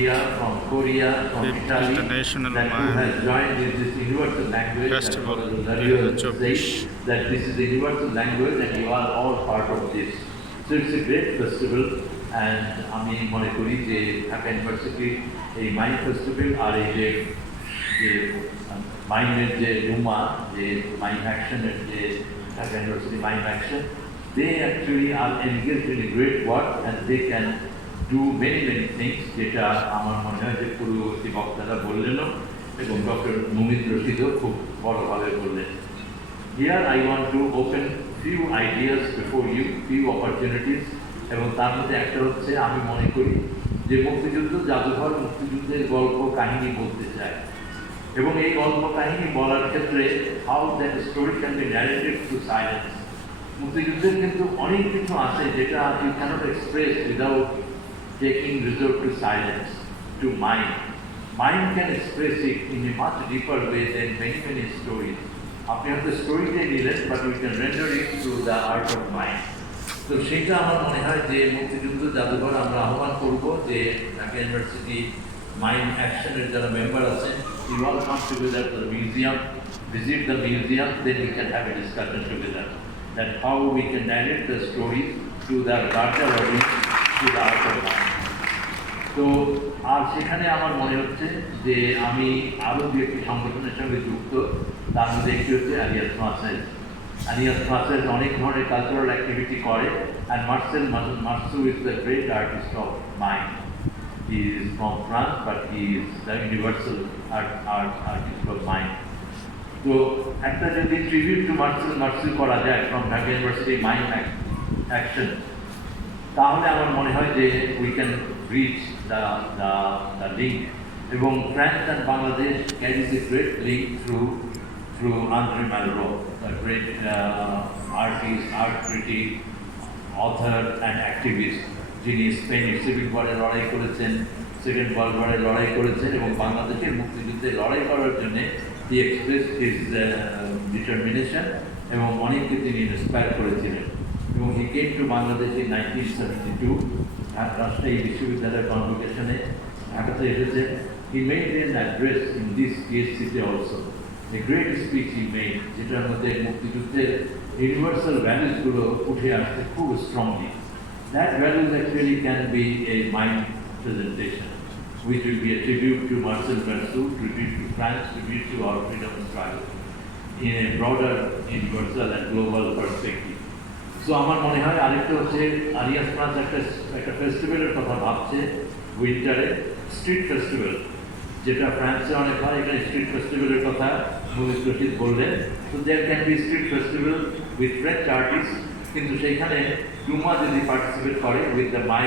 India, from Korea, from Fifth Italy, International that who Mayan has joined in this universal language. Festival that was earlier 2024. said That this is the universal language and you are all part of this. So it's a great festival and আমি মনে করি যে Dhaka university এই mind festival আর এই যে যে মাইন্ডের যে রুমা যে মাইন্ড অ্যাকশনের যে Dhaka University mime action they actually are engaged in a great work and they can Do many many things যেটা আমার মনে হয় যে পূর্ববর্তী বক্তারা বললেনও এবং ডক্টর মুমিত রশিদও খুব বড়ভাবে বললেন। Here I want to open few ideas before you, few opportunities এবং তার মধ্যে একটা হচ্ছে আমি মনে করি যে মুক্তিযুদ্ধ জাদুঘর মুক্তিযুদ্ধের গল্প কাহিনী বলতে চায়। এবং এই গল্প কাহিনী বলার ক্ষেত্রে how that story can be narrated to silence মুক্তিযুদ্ধের কিন্তু অনেক কিছু আছে যেটা you cannot express without taking resort to silence to mime mime can express it in a much deeper way than many many stories আপনি হয়তো স্টোরিটাই নিলেন but we can render it through the art of mime তো সেটা আমার মনে হয় যে মুক্তিযুদ্ধ জাদুঘর আমরা আহ্বান করব যে ঢাকা ইউনিভার্সিটি মাইন্ড অ্যাকশনের যারা মেম্বার আছেন you all come together to the museum visit the museum, then we can have a discussion together that how we can narrate the story to the larger audience, the art তো আর সেখানে আমার মনে হচ্ছে যে আমি আরও দু একটি সংগঠনের সঙ্গে যুক্ত। তার মধ্যে একটি হচ্ছে আলিয়াস মার্সেল। আলিয়াস মার্সেল অনেক ধরনের কালচারাল অ্যাক্টিভিটি করে and Marcel Marceau is the great artist of mind he is from France but he is the universal art art artist of mind তো একটা যদি ট্রিবিউট টু মার্সেল মার্সেল করা যায় from Dhaka university mind action তাহলে আমার মনে হয় যে we can reach the the the link এবং France and Bangladesh carries a great link through through Andre Malraux the great artist art critic author and activist যিনি স্পেনের civil ওয়ারে লড়াই করেছেন সেকেন্ড ওয়ার্ল্ড ওয়ারে লড়াই করেছেন এবং বাংলাদেশের মুক্তিযুদ্ধে লড়াই করার জন্যে হি এক্সপ্রেস হিজ ডিটারমিনেশন এবং অনেককে তিনি ইন্সপায়ার করেছিলেন। এবং he came to Bangladesh in nineteen seventy two Rajshahi বিশ্ববিদ্যালয়ের কনভোকেশনে ঢাকাতে এসেছেন he made an address in this পিএসসিতে also a great speech he made যেটার মধ্যে মুক্তিযুদ্ধের ইউনিভার্সাল ভ্যালুসগুলো উঠে আসছে খুব strongly That values actually can be a mind presentation, which will be a tribute to Marcel Berceau, tribute to France, tribute to our freedom struggle in a broader, universal and global perspective. So আমার মনে হয় আরেকটা হচ্ছে Arias France একটা একটা ফেস্টিভ্যালের কথা ভাবছে উইন্টারে street festival যেটা ফ্রান্সে অনেক হয়, এখানে স্ট্রিট ফেস্টিভ্যালের কথা মুহিত রশিদ বললেন। তো there can be street festival with French artist কিন্তু সেইখানে ডুমা যদি পার্টিসিপেট করে উইথ দ্য মাইন্ড